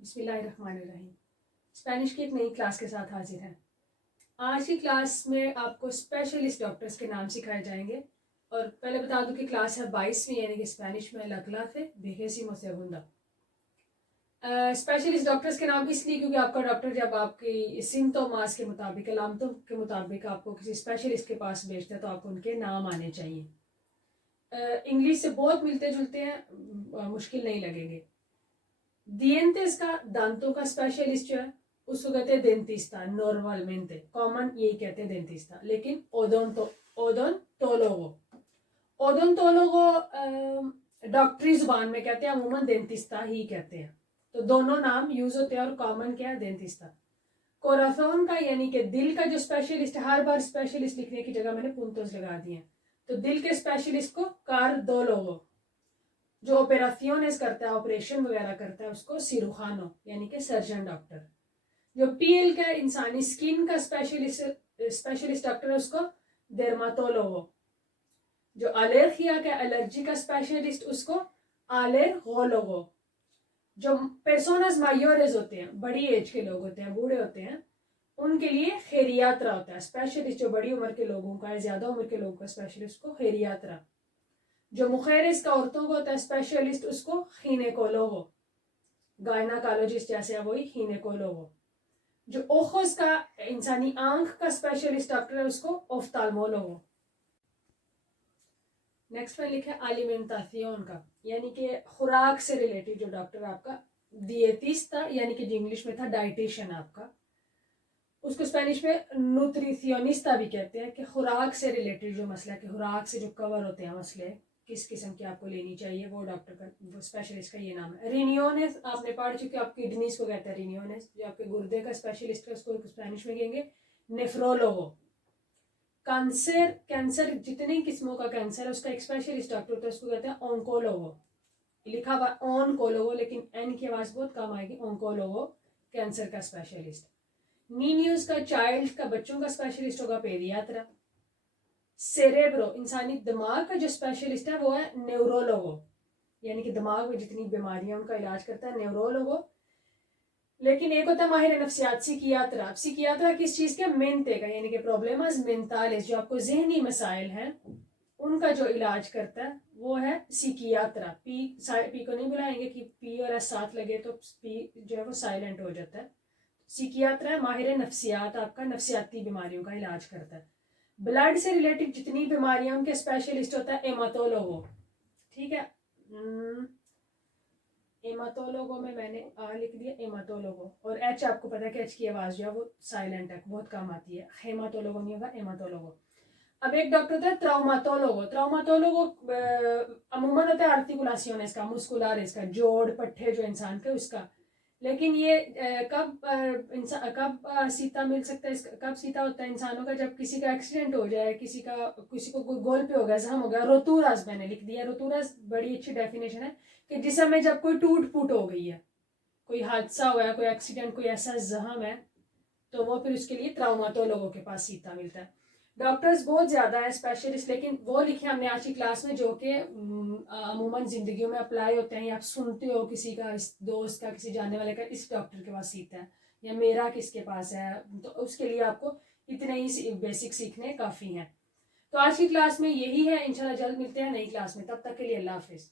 بسم اللہ الرحمن الرحیم. اسپینش کی ایک نئی کلاس کے ساتھ حاضر ہیں. آج کی کلاس میں آپ کو اسپیشلسٹ ڈاکٹرز کے نام سکھائے جائیں گے. اور پہلے بتا دوں کہ کلاس ہے 22ویں، یعنی کہ اسپینش میں لا clase vigésimo segunda. Specialist doctors کے نام اس لیے کیونکہ آپ کا ڈاکٹر جب آپ کی سمپٹوماز کے مطابق، علامتوں کے مطابق آپ کو کسی اسپیشلسٹ کے پاس بھیجتا ہے تو آپ کو ان کے نام آنے چاہیے. انگلش سے بہت ملتے جلتے ہیں، مشکل نہیں لگیں گے. دیئنتس کا دانتوں کا اسپیشلسٹ جو ہے اس کو کہتے ہیں دینتیستا. نارملمنٹ کامن یہی کہتے ہیں دینتیستا. لیکن اودونتولوگو ڈاکٹری زبان میں کہتے ہیں عموماً دینتیستا ہی کہتے ہیں. تو دونوں نام یوز ہوتے ہیں اور کامن کیا ہے دینتیستا. کوراسون کا یعنی کہ دل کا جو اسپیشلسٹ، ہر بار اسپیشلسٹ لکھنے کی جگہ میں نے پونتوس لگا دیے ہیں. تو دل کے اسپیشلسٹ کو کاردولوگو. جو آپریشنز کرتا ہے، آپریشن وغیرہ کرتا ہے، اس کو سیروخانو یعنی کہ سرجن ڈاکٹر. جو پی ایل کا انسانی اسکن کا اسپیشلسٹ ڈاکٹر ہے اس کو ڈرماتولوگو. جو الرجیا کا الرجی کا اسپیشلسٹ اس کو الرگولوگو. جو پرسونز مایورز ہوتے ہیں، بڑی ایج کے لوگ ہوتے ہیں، بوڑھے ہوتے ہیں، ان کے لیے خیریاترا ہوتا ہے اسپیشلسٹ. جو بڑی عمر کے لوگوں کا ہے، زیادہ عمر کے لوگوں کا اسپیشلسٹ کو خیریاترا. جو مخیرز کا عورتوں کو ہوتا ہے اسپیشلسٹ اس کو گینیکولوگو. گائناکالوجسٹ جیسے ہے وہی گینیکولوگو. جو اوخوز کا انسانی آنکھ کا اسپیشلسٹ ڈاکٹر ہے اس کو اوفتالمولوگو. نیکسٹ میں لکھا ہے ایلیمنٹاسیون کا یعنی کہ خوراک سے ریلیٹڈ جو ڈاکٹر آپ کا دیئتستا یعنی کہ جو انگلش میں تھا ڈائٹیشن آپ کا، اس کو اسپینش میں نیوٹریشنستا بھی کہتے ہیں. کہ خوراک سے ریلیٹڈ جو مسئلہ ہے، کہ خوراک سے جو کور ہوتے ہیں مسئلے، کس قسم کی آپ کو لینی چاہیے، وہ ڈاکٹر کا، وہ اسپیشلسٹ کا یہ نام ہے. رینیونس آپ نے پڑھ چکے، آپ کڈنیز کو کہتے ہیں رینیونس. جو آپ کے گردے کا اسپیشلسٹ ہے اس کو اسپینش میں کہیں گے نیفرولوگو. کینسر جتنی قسموں کا کینسر ہے اس کا ایک اسپیشلسٹ ڈاکٹر ہوتا ہے، اس کو کہتے ہیں اونکولوگو. لکھا ہوا اونکولوگو لیکن این کی آواز بہت کم آئے گی. اونکولوگو کینسر کا اسپیشلسٹ. نینیوز کا چائلڈ کا بچوں کا اسپیشلسٹ ہوگا پیڈیاترا. سیریبرو انسانی دماغ کا جو اسپیشلسٹ ہے وہ ہے نیورولوگو، یعنی کہ دماغ میں جتنی بیماریاں ان کا علاج کرتا ہے نیورولوگو. لیکن ایک ہوتا ہے ماہر نفسیات سیکیاترا. سیکیاترا کس چیز کے؟ مینتے کا، یعنی کہ پرابلمز مینتالز، جو آپ کو ذہنی مسائل ہیں ان کا جو علاج کرتا ہے وہ ہے سیکیاترا. پی کو نہیں بلائیں گے کہ پی اور ایس ساتھ لگے تو پی جو ہے وہ سائلنٹ ہو جاتا ہے. سیکیاترا ماہر نفسیات آپ کا نفسیاتی بیماریوں کا علاج کرتا ہے. بلڈ سے ریلیٹڈ جتنی بیماریاں ان کے اسپیشلسٹ ہوتا ہے ایماتولوگو. ٹھیک ہے، ایماتولوگو میں نے آ لکھ دیا ایماتولوگو. اور ایچ آپ کو پتا ہے کہ ایچ کی آواز جو ہے وہ سائلنٹ ہے، بہت کم آتی ہے. ہیماتولوگو نہیں ہوگا، ایماتولوگو. اب ایک ڈاکٹر ہوتا ہے ٹراؤماتولوگو. ٹراؤماتولوگو عموماً ہوتا ہے آرٹیکولیشنز کا، مسکولارز کا، جوڑ پٹھے جو انسان کے اس کا. لیکن یہ کب سیتا مل سکتا ہے، کب سیتا ہوتا ہے انسانوں کا؟ جب کسی کا ایکسیڈنٹ ہو جائے، کسی کو کوئی گول پہ ہو گیا، زخم ہو گیا. روتوراز میں نے لکھ دیا. روتوراز بڑی اچھی ڈیفینیشن ہے کہ جسم میں جب کوئی ٹوٹ پھوٹ ہو گئی ہے، کوئی حادثہ ہوا ہے، کوئی ایکسیڈنٹ، کوئی ایسا زخم ہے، تو وہ پھر اس کے لیے ٹراؤماتولوگوں کے پاس سیتا ملتا ہے. ڈاکٹرز بہت زیادہ ہیں اسپیشلسٹ، لیکن وہ لکھے ہم نے آج کی کلاس میں جو کہ عموماً زندگیوں میں اپلائی ہوتے ہیں. یا آپ سنتے ہو کسی کا، اس دوست کا، کسی جاننے والے کا اس ڈاکٹر کے پاس سیتا ہے، یا میرا کس کے پاس ہے، تو اس کے لیے آپ کو اتنے ہی بیسک سیکھنے کافی ہیں. تو آج کی کلاس میں یہی ہے. انشاءاللہ جلد ملتے ہیں نئی کلاس میں، تب تک کے لیے اللہ حافظ.